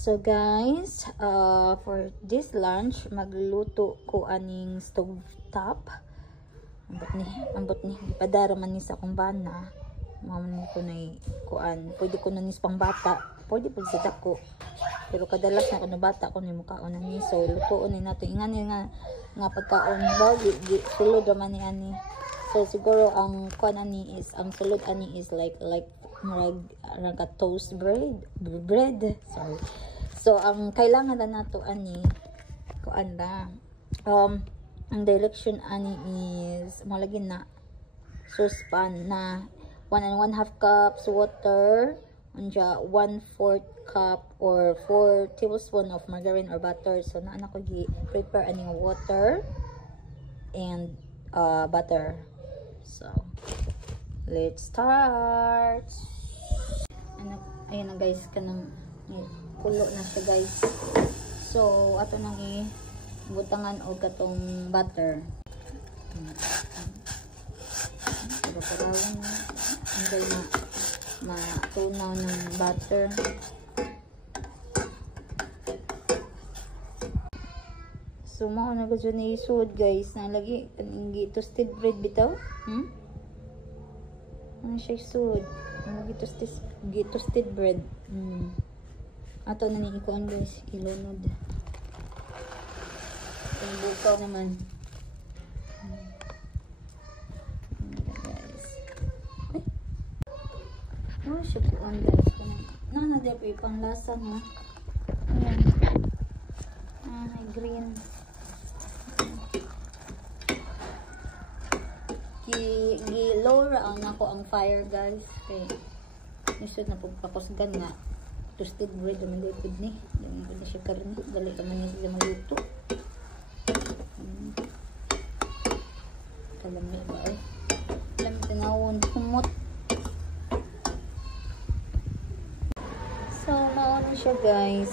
So guys, for this lunch, magluto ko aning stove top. Ambot ni ipadara man ni sa akong bana. Mamon ko na kuan, pwede ko na nis pang bata, pwede pud sa dako. Pero kadalas na kuno bata ko ni mukaon ni, so lutoon ni nato ingani nga pagkaon ba di sulod man ni ani. So siguro ang kuan ani is, ang sulod ani is like raga toast bread. Sorry. So ang kailangan na nato ani kuan ba, ang direction ani is malagin na saucepan na 1 1/2 cups water, anja 1/4 cup or 4 tablespoon of margarine or butter. So na ko gi-prepare ani water and butter. So let's start. Ayun na guys, kanang kulo na siya guys. So ato nang butangan og katong butter. Pero parawan hanggang matunaw ng butter. So mao na gud ni isud guys, na lagi kanang toasted bread bitaw. Ano siya isud? Lagi toasted bread. Ato na ni ikuan guys, ilunod. Ang bukaw naman. Guys. Ay. Oh, siya po ang guys. Nanadya po yung panglasa niya. Ayan. Ay, green. Gi-lower ang ako ang fire guys. Okay. Isod na po pakusgan nga. Toasted bread naman lipid ni. Yung pwede siya karin. Dali ka man niya sila maluto. Kalami ba eh. Alam tinawon kumot. So mauna siya guys.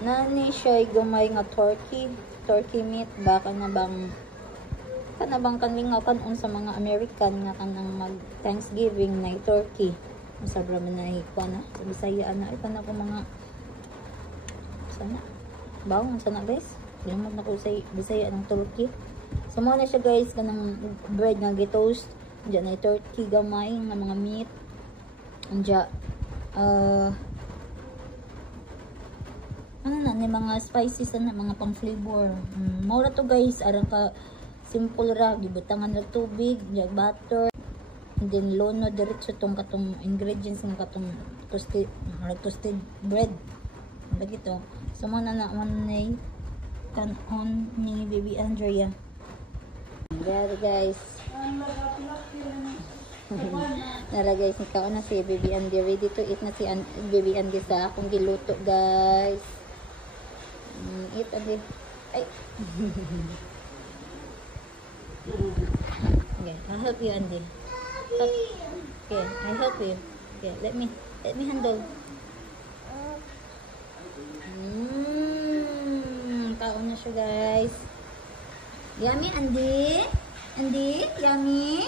Nani siya gamay nga turkey meat. Baka na bang kanlingaw kanon sa mga American nga kanang mag Thanksgiving na turkey. Masabra man na ikuha na. Sa Bisaya na. Ay kana ko mga sana. Bawang sana guys. Limot na ko sa Bisaya ng turkey. So muna siya guys, kanang bread nga gitoast. Diyan na turkey gamay nga mga meat. Diyan ano na ni mga spices na mga pang flavor. Mura to guys, arang ka simple ra, gibutangan ng tubig, diyan butter. And then lono diretso tong katong ingredients ng katong toasted bread. Lagi to. So muna na on kanon ni Baby Andrea. There guys. Nara guys, ikaw na si Baby Andy. Ready to eat na si Baby Andy sa akong giluto guys. Eat Andy. Ay. Okay, I'll help you Andy. Okay, I'll help you. Okay, let me handle. Kaon na siya guys. Yummy Andy? Andy? Yummy?